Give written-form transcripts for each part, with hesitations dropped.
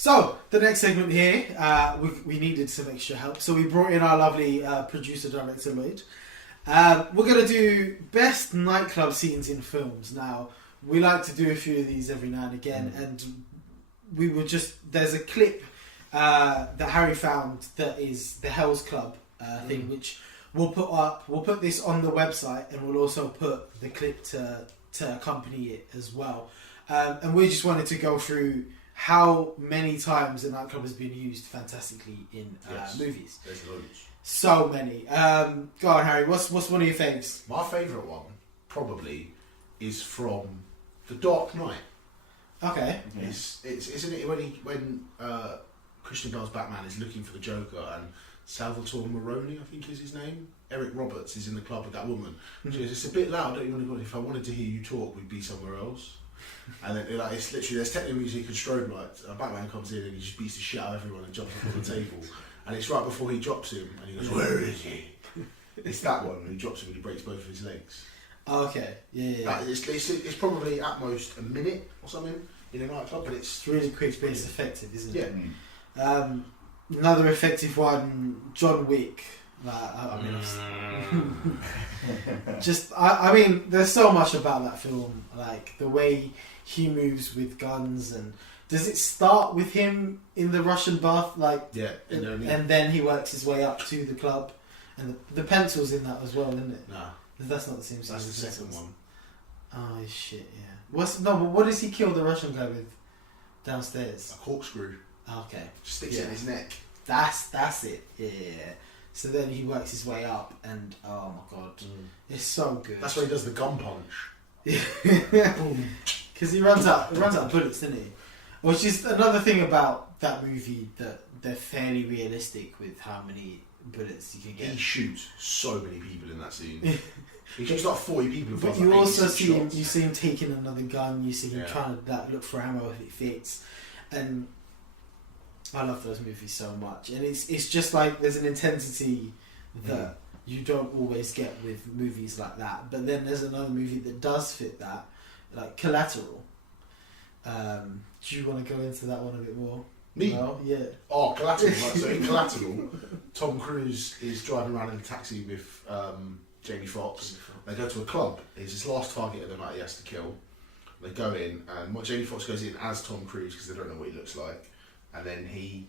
So, the next segment here, we needed some extra help. So we brought in our lovely producer-director, Lloyd. We're going to do best nightclub scenes in films. Now, we like to do a few of these every now and again. And we were there's a clip that Harry found that is the Hell's Club thing, which we'll put up. We'll put this on the website, and we'll also put the clip to accompany it as well. And we just wanted to go through how many times the nightclub has been used fantastically in movies. There's loads. So many. Go on, Harry. What's one of your favourites? My favourite one probably is from The Dark Knight. Okay. Isn't it when Christian Bale's Batman is looking for the Joker and Salvatore Maroni, I think is his name. Eric Roberts is in the club with that woman. She goes, "It's a bit loud. Don't you want to go? If I wanted to hear you talk, we'd be somewhere else." And then it's literally there's techno music and strobe lights. And Batman comes in and he just beats the shit out of everyone and jumps up on the table. And it's right before he drops him and he goes, "Where is he?" It's that one when he drops him and he breaks both of his legs. Oh, okay. Yeah. It's probably at most a minute or something in a nightclub, but it's really quick, but it's effective, isn't it? Yeah. Another effective one, John Wick. I mean, there's so much about that film, like the way he moves with guns, and does it start with him in the Russian bath, and then he works his way up to the club, and the pencil's in that as well, isn't it? Nah, that's not the same. That's the second one. Oh shit! Yeah. What does he kill the Russian guy with downstairs? A corkscrew. Okay. Just sticks it in his neck. That's it. Yeah. So then he works his way up, and oh my god, it's so good. That's where he does the gun punch. Because he runs out of bullets, doesn't he? Which is another thing about that movie, that they're fairly realistic with how many bullets you can get. He shoots so many people in that scene. He shoots like 40 people. But you also see him taking another gun. You see him trying to look for ammo if it fits, and I love those movies so much. And it's just like there's an intensity that you don't always get with movies like that. But then there's another movie that does fit that, like Collateral. Do you want to go into that one a bit more? Me? No? Yeah. Oh, Collateral. Right. So in Collateral, Tom Cruise is driving around in a taxi with Jamie Foxx. They go to a club. It's his last target of the night he has to kill. They go in, and Jamie Foxx goes in as Tom Cruise because they don't know what he looks like. And then he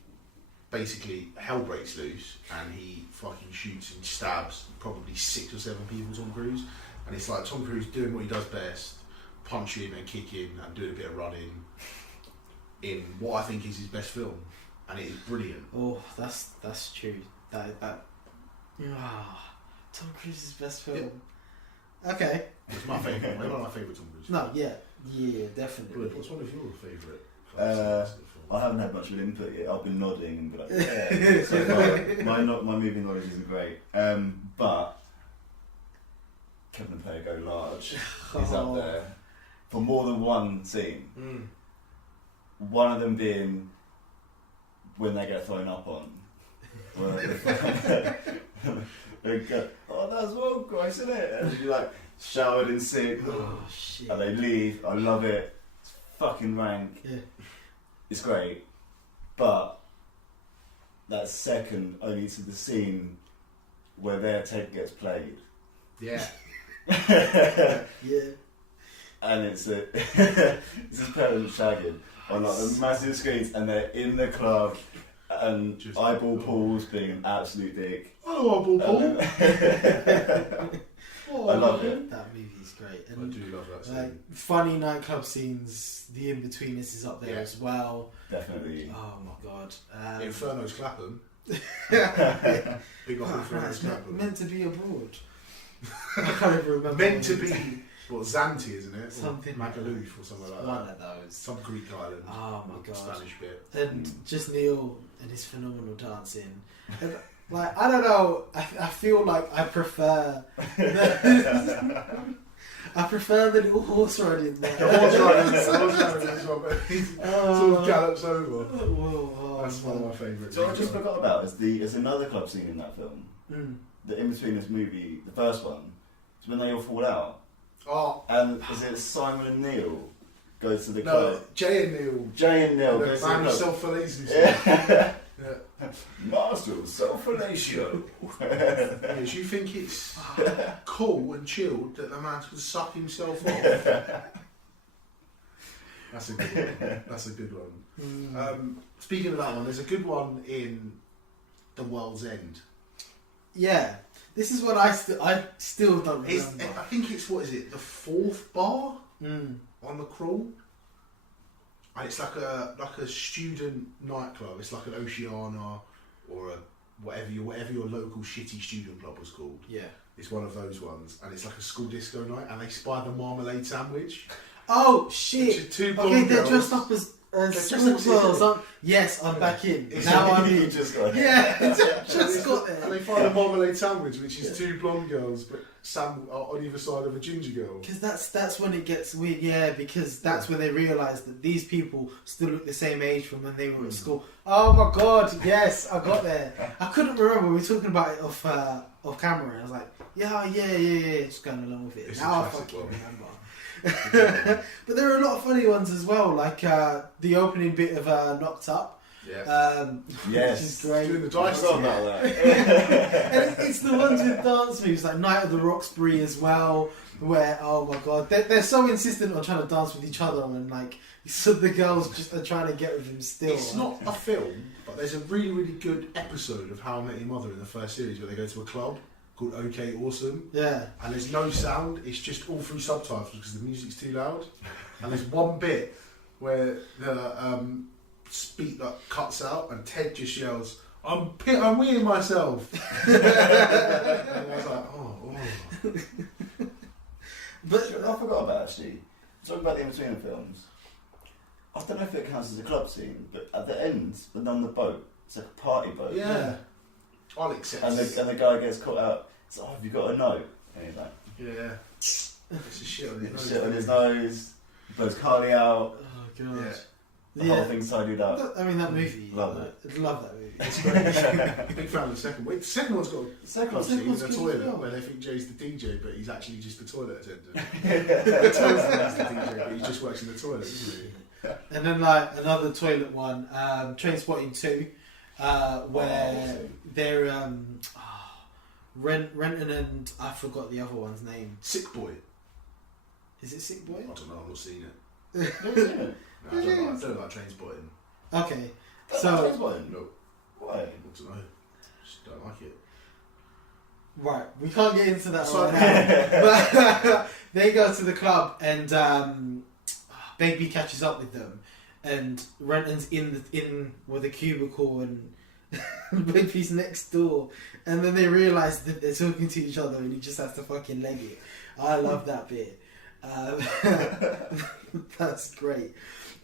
basically, hell breaks loose and he fucking shoots and stabs probably 6 or 7 people, Tom Cruise. And it's like Tom Cruise doing what he does best, punching and kicking and doing a bit of running in what I think is his best film. And it is brilliant. Oh, that's true. Tom Cruise's best film. Yeah. Okay. It's my favourite. One of my favourite Tom Cruise. No, yeah, definitely. What's one of your favourite? I haven't had much of an input yet. I've been nodding and be like, yeah. So my movie knowledge isn't great. But Kevin and Player Go Large is up there for more than one scene. One of them being when they get thrown up on. They go, "Oh, that's well gross, isn't it?" And you're like showered in sick. Oh shit! And they leave. I love it. It's fucking rank. Yeah. It's great, but that's second only to the scene where their tape gets played. Yeah. Yeah. And it's a parent shagging on like the massive screens, and they're in the club, and just eyeball Paul's being an absolute dick. Oh, eyeball Paul. I love it. That movie's great. And I do love that scene. Funny nightclub scenes, the in-betweeners is up there as well. Definitely. Oh my god. Inferno's Clapham. Big up Inferno's Clapham. Meant to be abroad. I can't even remember. Meant to be, Zante, isn't it? Something. Magaluf or something like that. One of those. Some Greek island. Oh my god. Spanish bit. And just Neil and his phenomenal dancing. And, like, I don't know, I feel like I prefer the little horse riding there. The horse riding is one, but he sort of gallops over. That's one of my favourites. So I just forgot about there's another club scene in that film. The in between this movie, the first one, is when they all fall out. Oh. And is it Simon and Neil goes to the No, club. Jay and Neil. Jay and Neil The goes to man the who club. self-fillets himself. Master of self-fellatio. Yes, you think it's cool and chilled that the man's going to suck himself off? That's a good one. That's a good one. Speaking of that one, there's a good one in The World's End. Yeah, this is what I still don't remember. I think it's, what is it, the 4th bar on the crawl? And it's like a student nightclub. It's like an Oceana or a whatever your local shitty student club was called. Yeah. It's one of those ones, and it's like a school disco night, and they spy the marmalade sandwich. Oh Which shit! are two Okay, blonde they're girls. dressed up as school girls. Yes, I'm back in. It's Now I'm You in. just got Yeah, just got And there. they find a marmalade sandwich, which is two blonde girls, but Sam on either side of a ginger girl. Because that's when it gets weird. Yeah, because that's when they realise that these people still look the same age from when they were at school. Oh my god! Yes, I got there. I couldn't remember. We were talking about it off camera. I was like, yeah, just going along with it. It's Now a I classic fucking one. remember. But there are a lot of funny ones as well, like the opening bit of Knocked Up, Yeah. Yes. which is great. Doing the I dice forgot thing. about that. And it's the ones with dance moves, like Night of the Roxbury as well, where, oh my god, they're so insistent on trying to dance with each other, and like, so the girls just are trying to get with him still. It's not a film, but there's a really, really good episode of How I Met Your Mother in the first series where they go to a club called OK Awesome. Yeah. And there's no sound, it's just all through subtitles because the music's too loud. And there's one bit where the speak like cuts out and Ted just yells, I'm weeing myself. And I was like, oh. But I forgot about actually. Talking about the in-between films. I don't know if it counts as a club scene, but at the end, when they're on the boat, it's like a party boat. Yeah. I'll accept And the guy gets caught out. It's like, oh, have you got a note? And he's like, yeah. It's a shit on his nose. shit on his nose, blows Carly out, oh god. Yeah. the whole thing's tidied up. I mean, that movie. Love I love that movie. It's great. Big fan of the second one. The second one's got a The second club one, scene in one's the good as toilet well. where they think Jay's the DJ, but he's actually just the toilet attendant. He tells them he's the DJ, but he just works in the toilet, doesn't he? And then like another toilet one, Trainspotting 2, where they're Renton and I forgot the other one's name. Sick Boy. Is it Sick Boy? I don't know, I've not seen it. Never seen it. No, I don't like Trainspotting. Okay, That's so not Trainspotting. No, Why? I don't know. Just don't like it. right, we can't get into that Sorry. right now. But they go to the club and Baby catches up with them, and Renton's in with a cubicle and Baby's next door, and then they realise that they're talking to each other, and he just has to fucking leg it. I love that bit. That's great.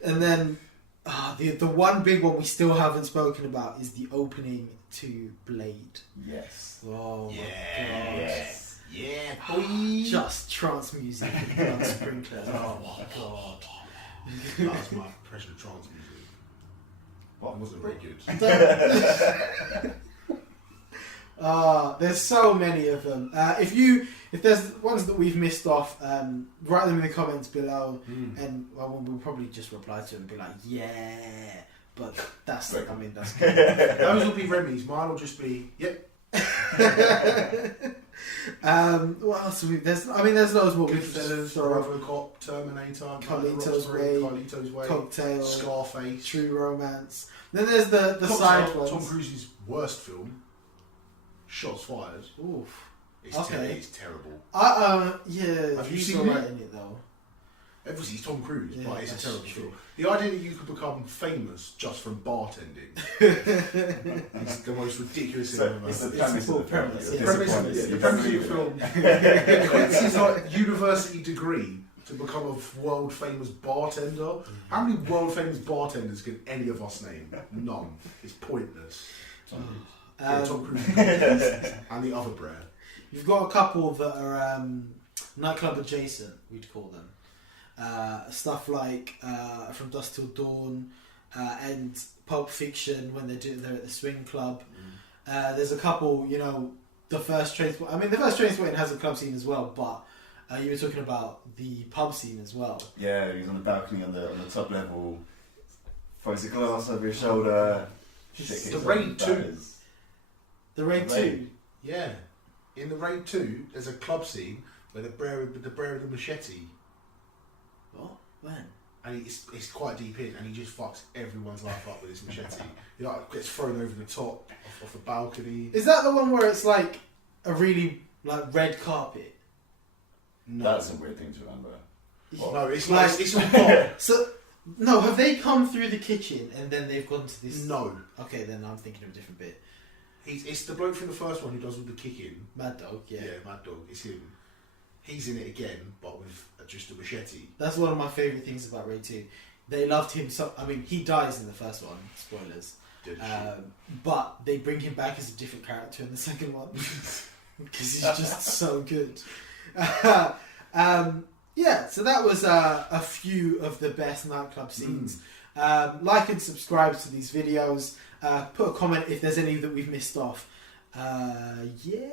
And then the one big one we still haven't spoken about is the opening to Blade. Yes. Oh my god. Yes. Yeah, boy. Just trance music and blood sprinklers. Oh my god. That was my impression of trance music. What? It wasn't very good. There's so many of them. If there's ones that we've missed off, write them in the comments below, and we'll probably just reply to them and be like, yeah. But that's Right. I mean that's. Those will be Remy's. Mine will just be, yep. What else? There's loads more. Goodfellas, RoboCop, Terminator, Carlito's Way, Carlito's Way, Cocktail, Scarface. True Romance. Then there's the Cocktail, side ones. Tom Cruise's worst film, Shots Fired. Oof. It's, Okay. it's terrible. Yeah. Have you he's seen alright it? in it though. Obviously, it's Tom Cruise, Yeah, but it's a that's terrible true. film. The idea that you could become famous just from bartending is the most ridiculous thing So, I've ever it's heard. the premise of the premise, film. yeah. The premise of Disappointed. the premise of the film. Quincy's like university degree to become a world famous bartender. How many world famous bartenders can any of us name? None. It's pointless. Yeah, Tom Cruise and the other Brer. You've got a couple that are nightclub adjacent, we'd call them. Stuff like From Dusk Till Dawn and Pulp Fiction when they're at the swing club. There's a couple, the first Trainspotting. I mean, the first Trainspotting has a club scene as well, but You were talking about the pub scene as well. Yeah, he was on the balcony on the top level, throws a glass over his shoulder. The Raid 2. The Raid 2? Yeah. In the Raid 2, there's a club scene where the bearer of the machete. What? When? And it's quite deep in, and he just fucks everyone's life up with his machete. He like gets thrown over the top off the balcony. Is that the one where it's like a really like red carpet? No. That's a weird thing to remember. No, it's like it's on top. So no, have they come through the kitchen and then they've gone to this? No. Okay, then I'm thinking of a different bit. It's the bloke from the first one who does all the kicking. Mad Dog, yeah. Yeah, Mad Dog. It's him. He's in it again, but with just a machete. That's one of my favourite things about Raid 2. They loved him so. I mean, he dies in the first one. Spoilers. But they bring him back as a different character in the second one because he's just so good. Yeah, so that was a few of the best nightclub scenes. Like and subscribe to these videos. Put a comment if there's any that we've missed off. Yeah.